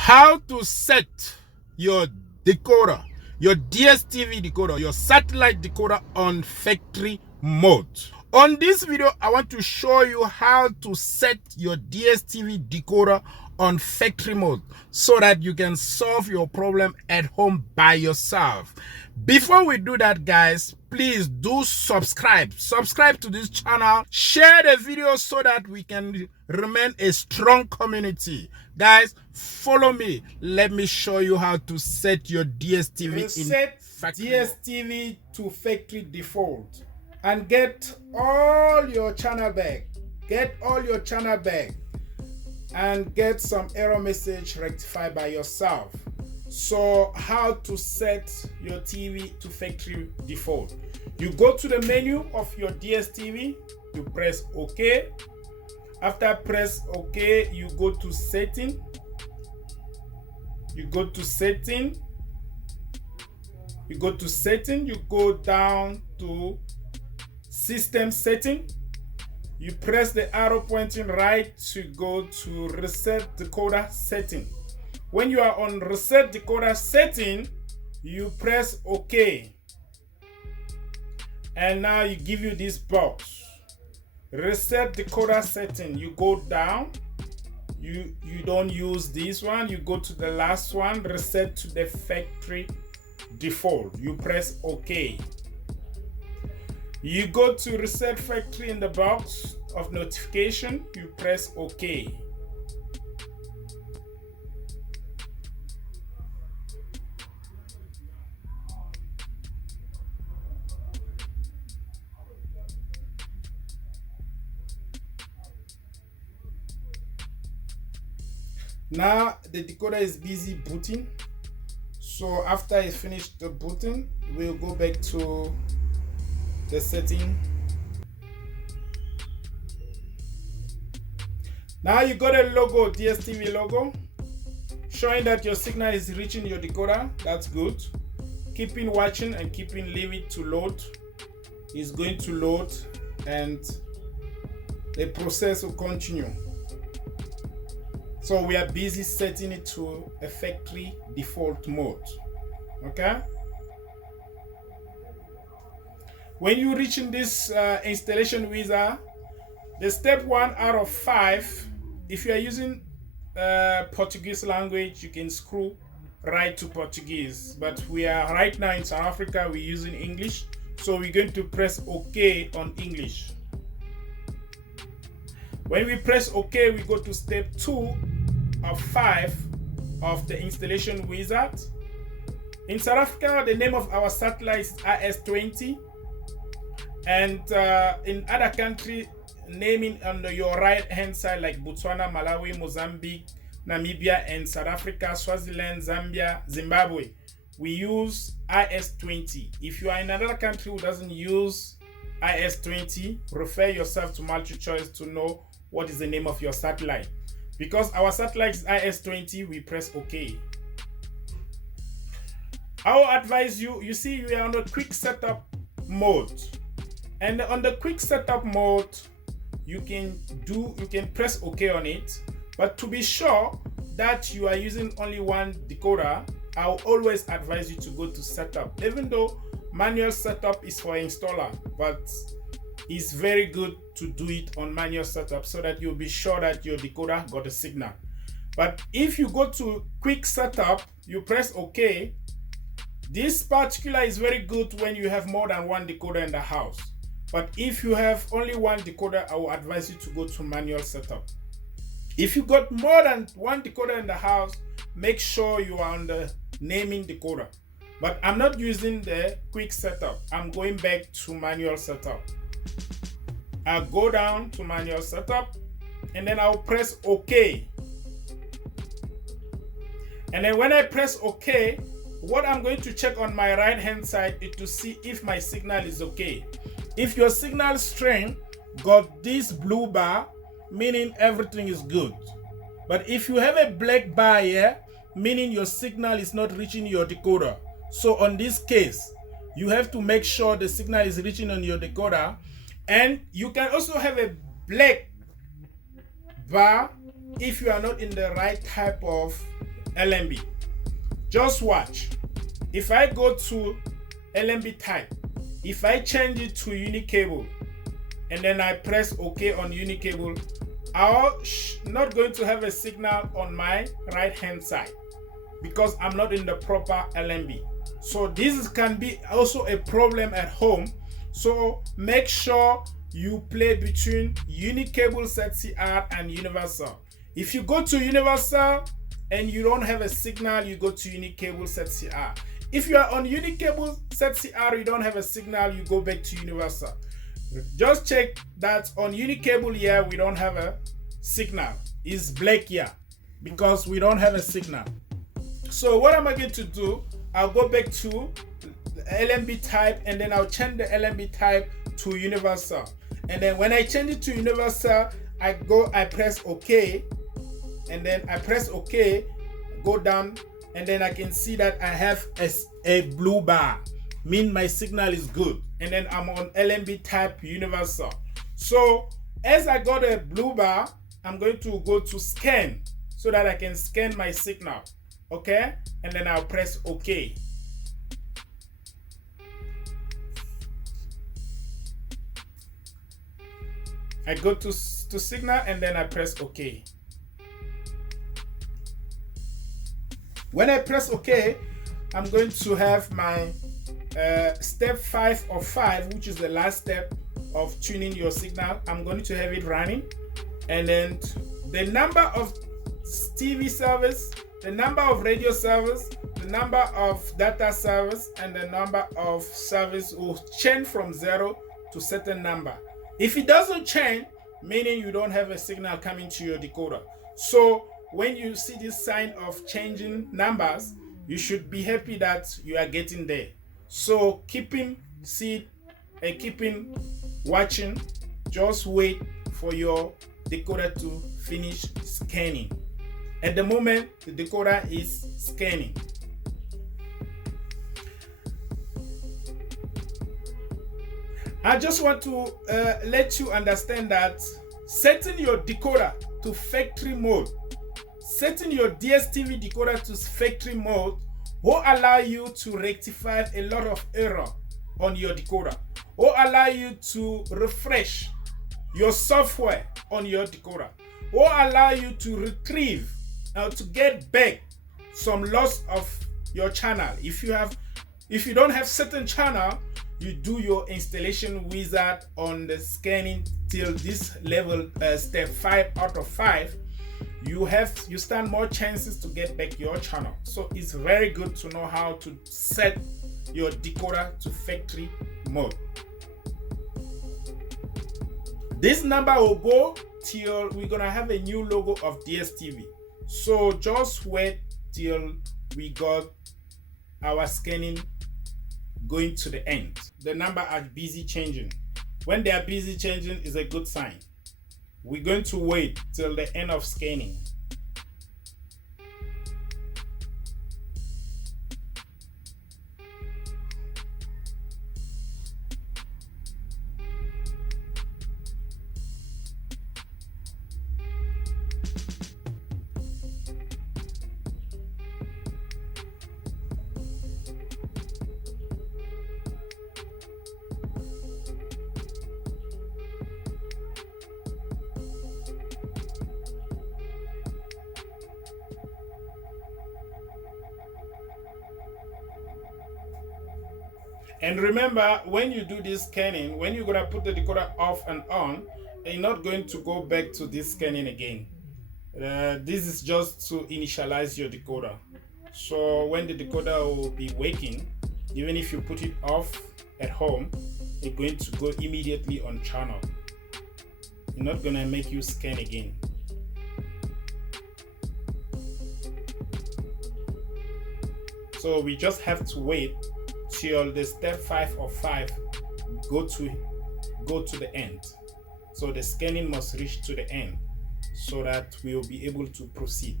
how to set your decoder, your DStv decoder, your satellite decoder on factory mode. On this video, I want to show you how to set your DStv decoder on factory mode so that you can solve your problem at home by yourself. Before we do that, guys, please do subscribe to this channel, share the video so that we can remain a strong community. Guys, follow me. Let me show you how to set your DStv set DStv to factory default and get all your channel back. And get some error message rectified by yourself. So how to set your TV to factory default? You go to the menu of your DStv, you press OK. After press OK, you go to setting. You go down to system setting. You press the arrow pointing right to go to reset decoder setting. When you are on reset decoder setting, you press OK. And now you give you this box. Reset decoder setting. You go down. You don't use this one. You go to the last one, reset to the factory default. You press OK. You go to reset factory in the box of notification, you press OK. Now the decoder is busy booting. So after it's finished the booting, we'll go back to the setting. Now you got a logo, DStv logo, showing that your signal is reaching your decoder. That's good. Keep on watching and leave it to load. It's going to load and the process will continue. So we are busy setting it to a factory default mode. Okay. When you reach in this installation wizard, the step 1 out of 5, if you are using Portuguese language, you can screw right to Portuguese. But we are right now in South Africa, we're using English. So we're going to press OK on English. When we press OK, we go to step 2 of 5 of the installation wizard. In South Africa, the name of our satellite is IS-20. And in other countries, naming on your right hand side like Botswana, Malawi, Mozambique, Namibia, and South Africa, Swaziland, Zambia, Zimbabwe, we use IS-20. If you are in another country who doesn't use IS-20, refer yourself to multi-choice to know what is the name of your satellite. Because our satellite is IS-20, we press OK. I will advise you, you see we are on the quick setup mode. And on the quick setup mode, you can press OK on it. But to be sure that you are using only one decoder, I will always advise you to go to setup. Even though manual setup is for installer, but it's very good to do it on manual setup so that you'll be sure that your decoder got a signal. But if you go to quick setup, you press OK. This particular is very good when you have more than one decoder in the house. But if you have only one decoder, I will advise you to go to manual setup. If you got more than one decoder in the house, make sure you are on the naming decoder. But I'm not using the quick setup. I'm going back to manual setup. I'll go down to manual setup and then I'll press OK. And then when I press OK, what I'm going to check on my right hand side is to see if my signal is okay. If your signal strength got this blue bar, meaning everything is good. But if you have a black bar here, meaning your signal is not reaching your decoder. So on this case, you have to make sure the signal is reaching on your decoder. And you can also have a black bar if you are not in the right type of LNB. Just watch. If I go to LNB type, if I change it to unicable and then I press OK on unicable, I'm not going to have a signal on my right hand side because I'm not in the proper LNB. So this can be also a problem at home. So make sure you play between unicable ZCR and universal. If you go to universal and you don't have a signal, you go to unicable ZCR. If you are on unicable ZCR, you don't have a signal, you go back to universal. Just check that on unicable here, we don't have a signal. It's black here because we don't have a signal. So what am I going to do? I'll go back to the LNB type and then I'll change the LNB type to universal. And then when I change it to universal, I press OK, and then I press OK, go down, and then I can see that I have a blue bar, mean my signal is good. And then I'm on LNB type universal. So as I got a blue bar, I'm going to go to scan so that I can scan my signal. Okay, and then I'll press OK. I go to signal and then I press OK. When I press OK, I'm going to have my step 5 of 5, which is the last step of tuning your signal. I'm going to have it running, and then the number of TV service, the number of radio service, the number of data service, and the number of service will change from 0 to certain number. If it doesn't change, meaning you don't have a signal coming to your decoder. So when you see this sign of changing numbers, you should be happy that you are getting there. So keeping watching, just wait for your decoder to finish scanning. At the moment, the decoder is scanning. I just want to let you understand that setting your decoder to factory mode, setting your DStv decoder to factory mode will allow you to rectify a lot of error on your decoder, will allow you to refresh your software on your decoder, will allow you to retrieve to get back some loss of your channel. If you don't have certain channel, you do your installation wizard on the scanning till this level, step 5 out of 5, you stand more chances to get back your channel. So it's very good to know how to set your decoder to factory mode. This number will go till we're gonna have a new logo of DStv. So just wait till we got our scanning going to the end. The number are busy changing. When they are busy changing is a good sign. We're going to wait till the end of scanning. And remember, when you do this scanning, when you're gonna put the decoder off and on, you're not going to go back to this scanning again. This is just to initialize your decoder. So when the decoder will be waking, even if you put it off at home, it's going to go immediately on channel. It's not gonna make you scan again. So we just have to wait till the step 5 of 5 go to the end. So the scanning must reach to the end so that we will be able to proceed.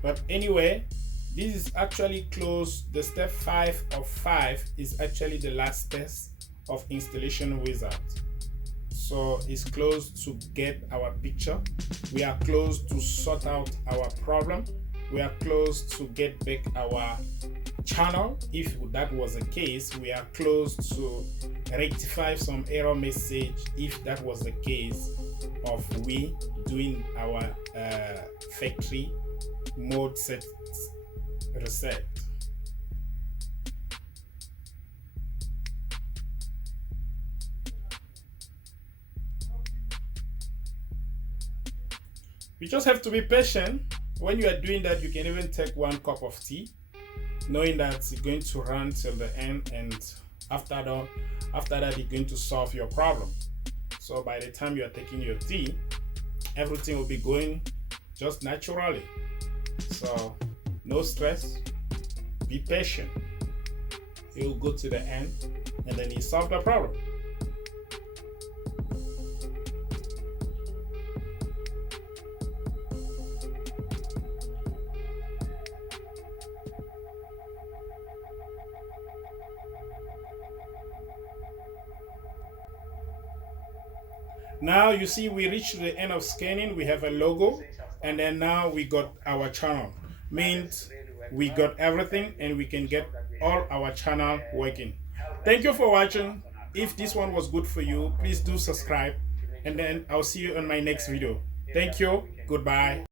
But anyway, this is actually close. The step 5 of 5 is actually the last test of installation wizard. So it's close to get our picture. We are close to sort out our problem. We are close to get back our channel. If that was the case, we are close to rectify some error message if that was the case of we doing our factory mode set reset. You just have to be patient. When you are doing that, you can even take 1 cup of tea, knowing that it's going to run till the end, and after that it's going to solve your problem. So by the time you are taking your tea, everything will be going just naturally. So no stress, be patient. It will go to the end and then you solve the problem. Now you see we reached the end of scanning. We have a logo, and then now we got our channel. Means we got everything and we can get all our channel working. Thank you for watching. If this one was good for you, please do subscribe, and then I'll see you on my next video. Thank you. Goodbye.